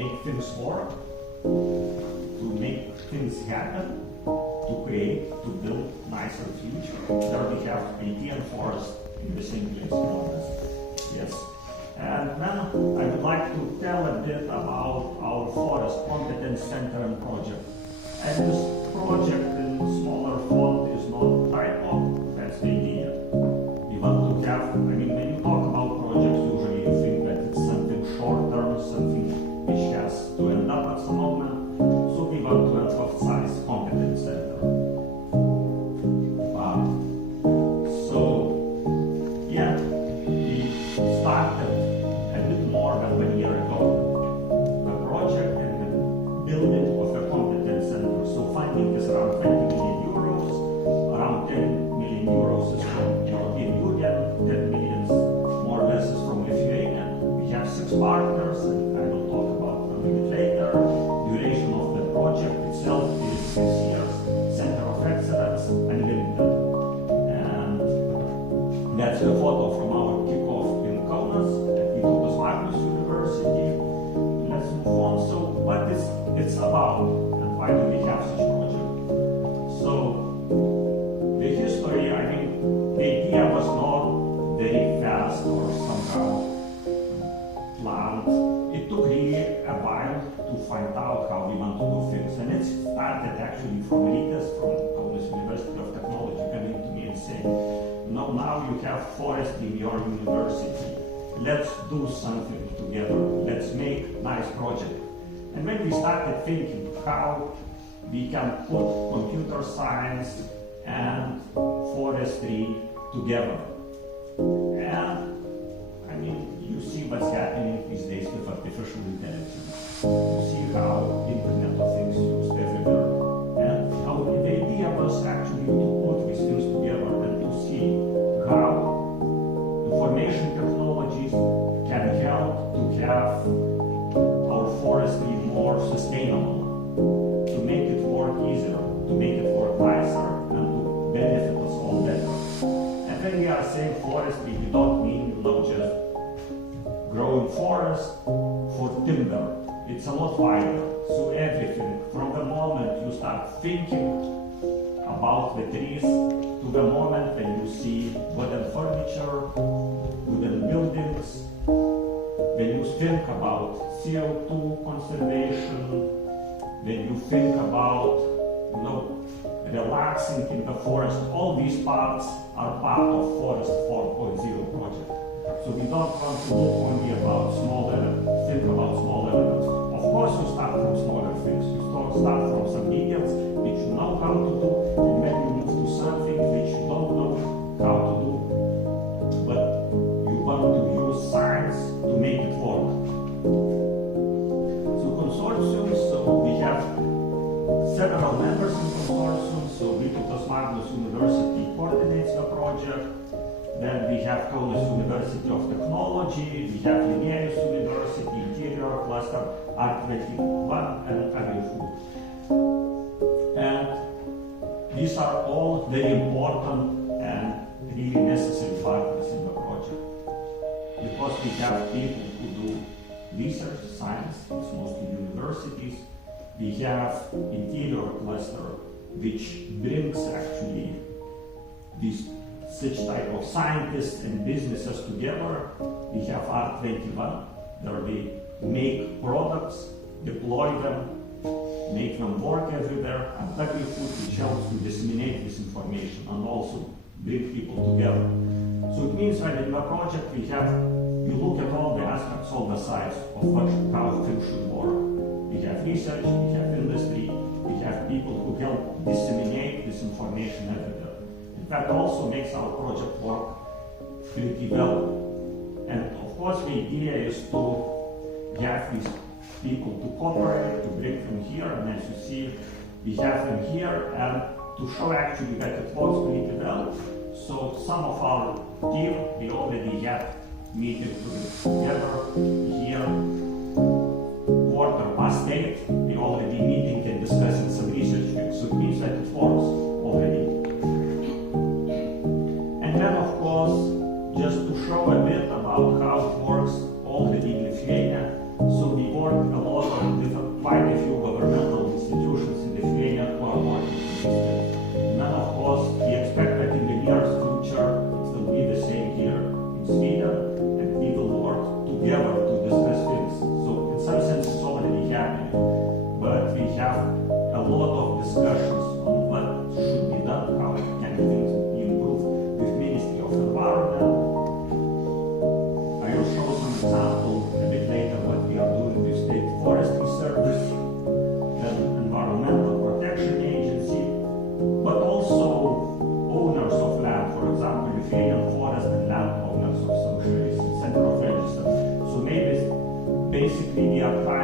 make things work, to make things happen, to create, to build nicer future. There we have IT and forest in the same place, yes. And now I would like to tell a bit about our forest competence center and project. And this project in smaller font is not typo, that's the idea. We want to have, when you talk about projects, usually you think that it's something short term, something which has to end up at some moment. So we want to emphasize competence center. We started a bit more than 1 year ago the project and the building of the competence center. So funding is around 20 million euros. Around 10 million euros is from European Union, 10 million more or less is from Lithuania. We have 6 partners, and I will talk about them a bit later. Duration of the project itself is 6 years. Center of Excellence, unlimited. And that's the photo from our kickoff in Tomas at Vytautas Magnus University. Let's move on. So what is it's about and why do we have such project? So the history, the idea was not very fast or somehow planned. It took really a while to find out how we want to do things. And it started actually from elites from Tomas University of Technology coming to me and saying, now you have forest in your university. Let's do something together. Let's make nice project. And when we started thinking how we can put computer science and forestry together. And you see what's happening these days with artificial intelligence. You see how Internet of Things used everywhere. And the idea was actually to put these things together and to see how information technologies can help to have our forestry more sustainable, to make it work easier, to make it work nicer, and to benefit us all better. And when we are saying forestry, we don't mean just growing forest for timber. It's a lot wider. So everything, from the moment you start thinking about the trees to the moment when you see wooden furniture, wooden buildings, when you think about CO2 conservation, when you think about relaxing in the forest, all these parts are part of Forest 4.0 project. So we don't want to look only about small elements, think about small elements. Of course you start from smaller things, you start from some details which you know how to do, and then you move to something which you don't know how to do, but you want to use science to make it work. So consortiums, so we have several members in consortium, so Vytautas Magnus University coordinates the project. Then we have Kaunas University of Technology, we have Linnaeus University, Interior Cluster, Art21, and Agri-Food. And these are all very important and really necessary partners in the project. Because we have people who do research, science, it's mostly universities. We have Interior Cluster, which brings actually these such type of scientists and businesses together. We have Art21, where we make products, deploy them, make them work everywhere, and Agri-Food, which helps to disseminate this information and also bring people together. So it means that in the project we look at all the aspects, all the sides of how things should work. We have research, we have industry, we have people who help disseminate this information everywhere. That also makes our project work pretty well. And of course the idea is to have these people to cooperate, to bring them here, and as you see, we have them here, and to show actually that it works pretty well. So some of our team, we already had meetings together here, 8:15, we already meeting and discussing some research things, so it means that it works already. And then of course, just to show a bit about how it works already in Lithuania, so we work a lot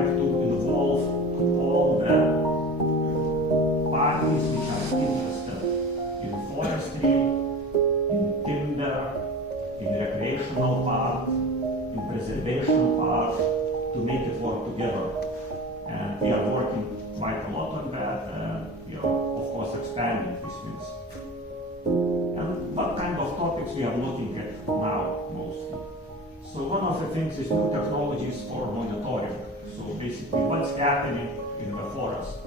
trying to involve all the parties which are interested in forestry, in timber, in recreational part, in preservation part, to make it work together. And we are working quite a lot on that, and we are, of course, expanding these things. And what kind of topics we are looking at now, mostly? So one of the things is new technologies for monitoring. So basically, what's happening in the forest,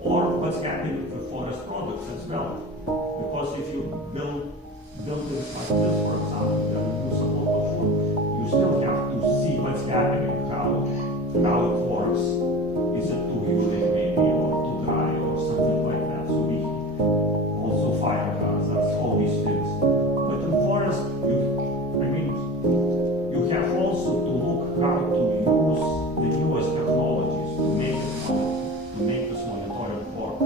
or what's happening with forest products as well. Because if you build buildings like this, for example, that use a lot of wood, you still have to see what's happening, how it works. Is it too humid maybe, or too dry, or something like that? So we also fire hazards, all these things. But in forest, you have also to look how to use the newest technologies to make this monitoring work.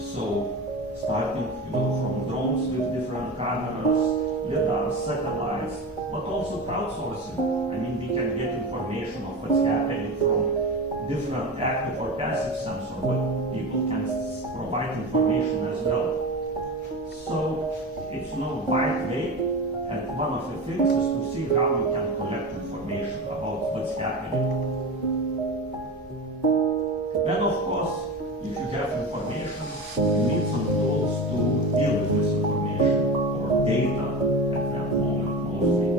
So starting from drones with different cameras, lidars, satellites, but also crowdsourcing. We can get information of what's happening from different active or passive sensors, but people can provide information as well. So it's no wide way, and one of the things is to see how you can collect information about what's happening. Then, of course, if you have information, you need some tools to deal with this information, or data at that moment mostly.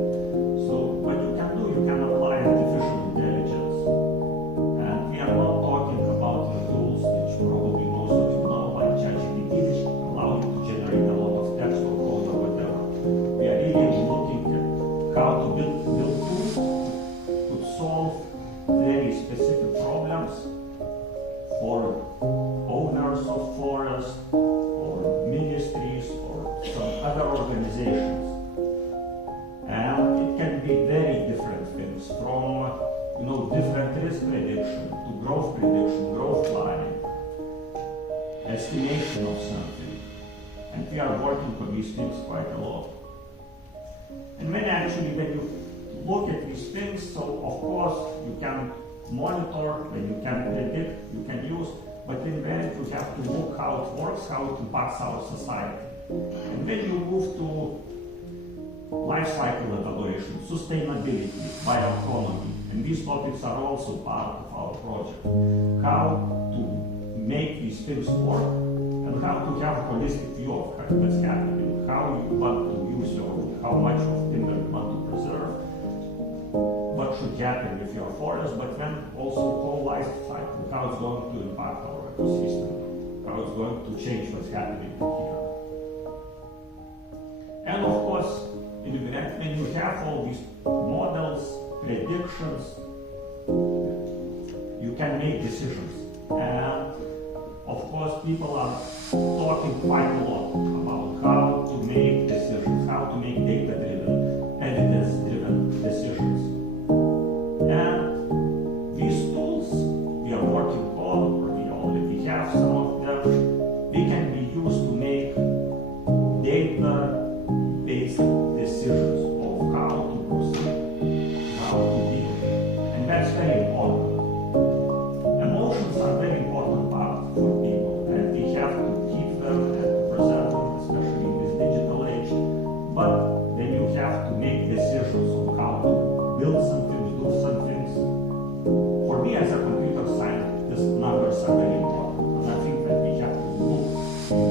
So what you can do, you can apply artificial intelligence. And we are not talking about the tools which probably most of you know, like ChatGPT, which allow you to generate a lot of text or code or whatever. We are really looking at how to build tools to solve very specific problems for owners of forests, or ministries, or some other organizations. And it can be very different things, from different risk prediction to growth prediction, growth planning, estimation of something. And we are working on these things quite a lot. And when you look at these things, so of course you can monitor, when you can predict, you can use, but in the end you have to look how it works, how it impacts our society. And then you move to life cycle evaluation, sustainability, bioeconomy, and these topics are also part of our project. How to make these things work, and how to have a holistic view of what's happening, how you want to use your wood, how much of timber you want to preserve, what should happen with your forest, but then also whole life cycle, how it's going to impact our ecosystem, how it's going to change what's happening here. And of course, in the grant, when you have all these models, predictions, you can make decisions. And of course, people are talking quite a lot about how to make decisions, how to make data-driven, evidence-driven decisions. And these tools we are working on, or we already have some of them, they can be used to make data-based decisions of how to proceed, how to deal. And that's very important. Emotions are very important part for people, and we have to keep them and to preserve them, especially in this digital age. But then you have to make decisions on how to build some things, do some things. For me as a computer scientist, numbers are very important, and I think that we have to look at the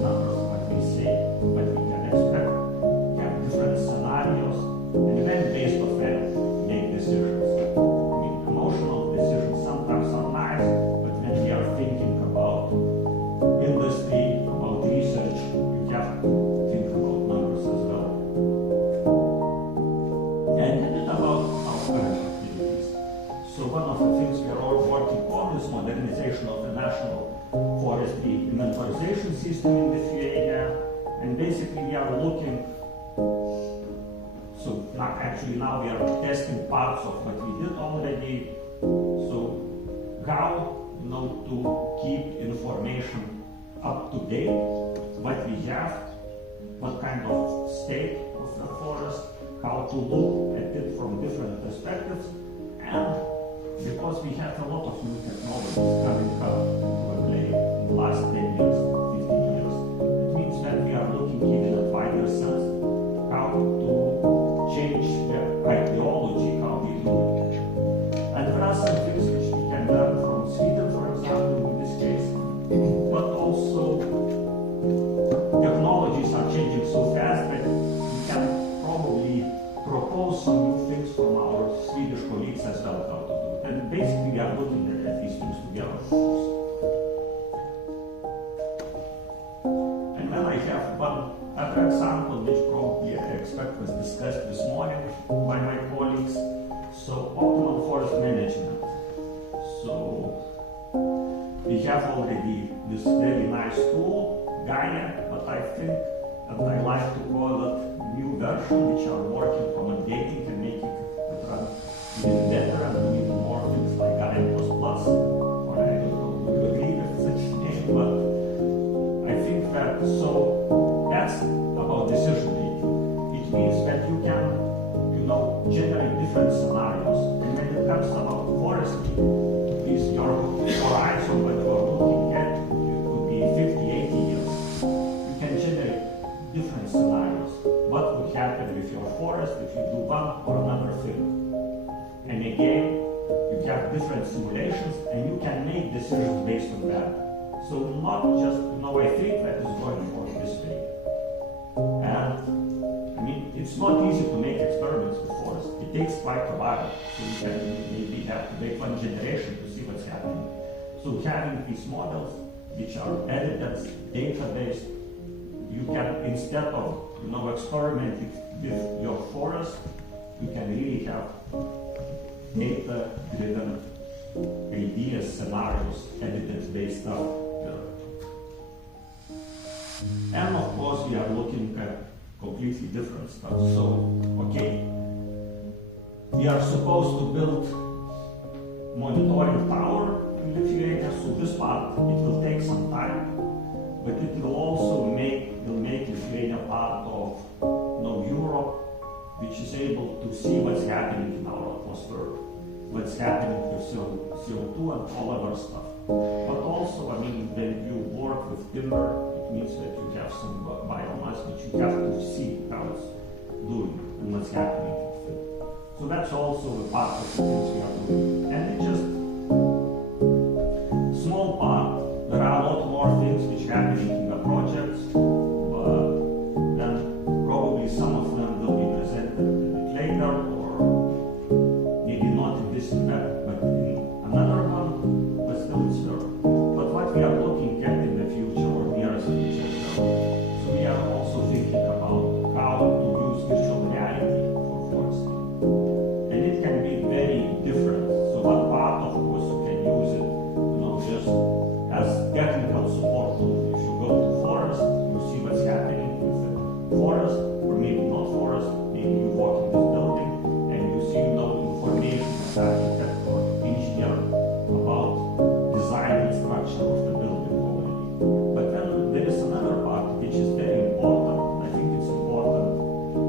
numbers, what we say, what we can expect. We have different scenarios, and then based on that, make decisions. Emotional decisions sometimes are nice, but when we are thinking about industry, about research, you have to think about numbers as well. And a bit about our current activities. So one of the things we are all working on is modernization of the national forestry inventarization system in Lithuania. And basically we are looking, so now we are testing parts of what we did already. So how to keep information up to date, what we have, what kind of state of the forest, how to look at it from different perspectives, and course, we have a lot of new technologies coming up into play in the last 10 years, 15 years. It means that we are looking even at wider sense how to change the ideology, how we do it. And there are some things which we can learn from Sweden, for example, in this case, but also technologies are changing so fast that we can probably propose some new things from our Swedish colleagues as well how to do it. And basically we are looking at these things together, of course. And then I have one other example which probably I expect was discussed this morning by my colleagues. So optimal forest management. So we have already this very nice tool, Gaia, but I think, and I like to call it new version, which are working from updating and making it run even better and doing more things like Gaia++. Or I don't know if you agree with such name, but I think that, so that's about decision making. It means that you can, generate different scenarios. And when it comes about forestry, is your horizon that you are looking at, it could be 50, 80 years. You can generate different scenarios. What would happen with your forest if you do one or another thing? And again, you have different simulations and you can make decisions based on that. So not just, I think that is going for this way. And it's not easy to make experiments with forest. It takes quite a while. So you can maybe have to wait one generation to see what's happening. So having these models, which are evidence, data-based, you can, instead of experimenting with your forest, you can really have data-driven ideas, scenarios, evidence-based stuff. And of course, we are looking at completely different stuff. So, okay, we are supposed to build monitoring tower in Lithuania, so this part, it will take some time, but it will also make Lithuania part of Europe, which is able to see what's happening in our atmosphere, what's happening with CO2 and all other stuff. But also, when you work with timber, it means that you have some biomass which you have to see how it's doing and what's happening with it. So that's also a part of the things we are doing. And it's just small part. There are a lot more things which are happening in the projects, but then probably some of them will be presented a bit later, or maybe not in this event, but in another one, but still it's there. But what we are looking at in the future, or nearest future, so we are also thinking about how to use virtual reality for forestry. And it can be very different. So one part, of course, you can use it, just as technical support tool. If you go to forest, you see what's happening with the forest, or maybe not forest, maybe you walk in this building and you see information as architect or engineer about design and structure of the building already. But then there is another part which is very important. I think it's important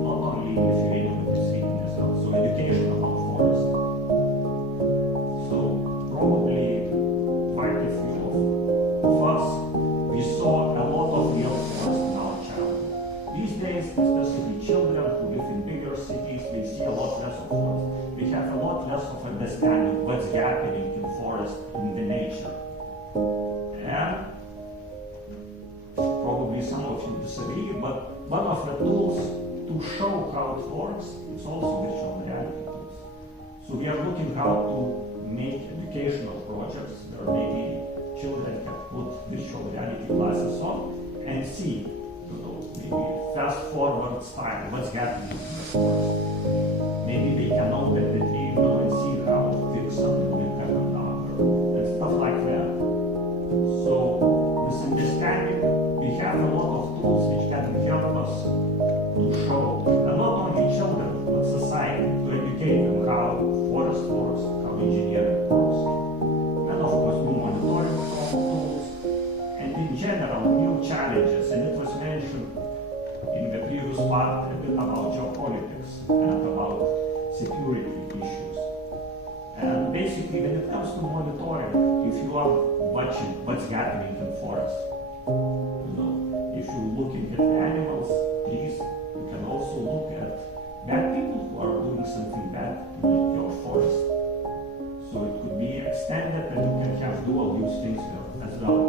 not only in Lithuania but in Sweden as well. So education about forest. So probably quite a few of us, we saw a lot of real forest in our childhood. These days, especially children who live in bigger cities, they see a lot less of forest. We have a lot less of understanding what's happening in forest, in the nature. And probably some of you disagree, but one of the tools to show how it works is also virtual reality tools. So we are looking how to make educational projects where maybe children can put virtual reality glasses on and see, maybe fast forward style, what's happening in the forest. Maybe they can open the tree and see how thick something will come down and stuff like that. So this understanding, we have a lot of tools which can help us to show, and not only children, but society, to educate them how forest works, how engineering works. And of course, new monitoring tools, and in general, new challenges. And it was mentioned in the previous part a bit about geopolitics and about security issues. when it comes to monitoring, if you are watching what's happening in forest, if you're looking at animals, trees, you can also look at bad people who are doing something bad in your forest. So it could be extended and you can have dual use things here as well.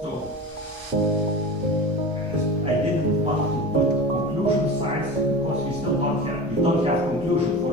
So I didn't want to put conclusion size because we don't have conclusion for